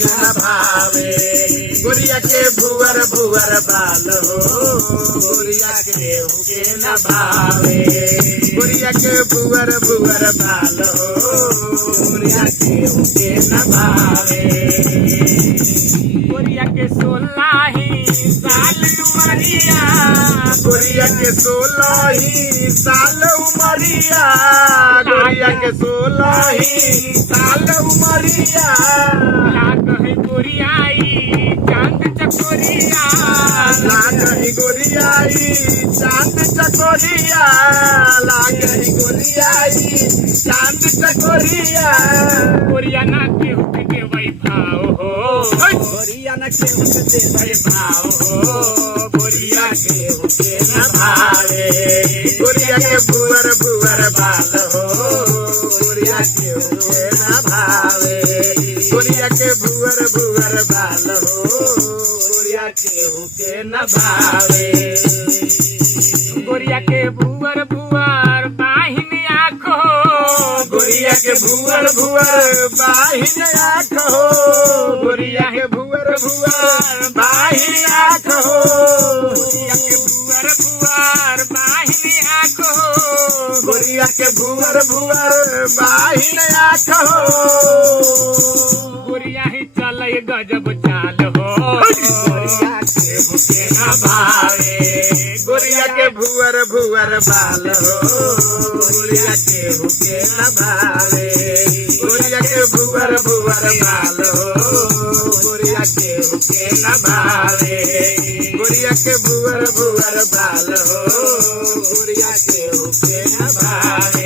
न भावे। गोरिया के भुवर भुवर बाल हो गोरिया के हुके न भावे। गोरिया के भुवर भुवर बाल हो गोरिया के हुके न भावे। गोरिया के 16 ही साल उमरिया, गोरिया के 16 ही साल उमरिया। गोरिया के 16 ही साल उमरिया। कहीं गोरियाई चांद चकोरिया, लागही गोरियाई चांद चकोरिया। लागही गोरियाई चांद चकोरिया। गोरिया ना केहू के देवई भाव हो, गोरिया न केहू के देवई भाव हो गोरिया केहू के न भावे। गोरिया के भुवर भुवर बाल हो गोरिया केहू के न भावे। गोरिया के भुवर भुवर बाल हो गोरिया केहू के न भावे। गोरिया के भुवर भुवर बाहिन आँखो, गोरिया के भुवर भुवर बाहिन आँख हो। गोरिया के भुवर भुवर बाहिन आँख हो। गोरिया के भुवर भुवर बाहिन आँखो, गोरिया के भुवर भुवर बाहिन आँख हो। गोरिया ही चले गजब चाल हो, गोरिया के हुके न भावे। गोरिया के भुवर भुवर बाल हो गोरिया के हुके न भावे। गोरिया के भुवर भुवर बाल हो गोरिया के हुके न भावे। गोरिया के भुवर भुवर बाल हो गोरिया के हुके न भावे।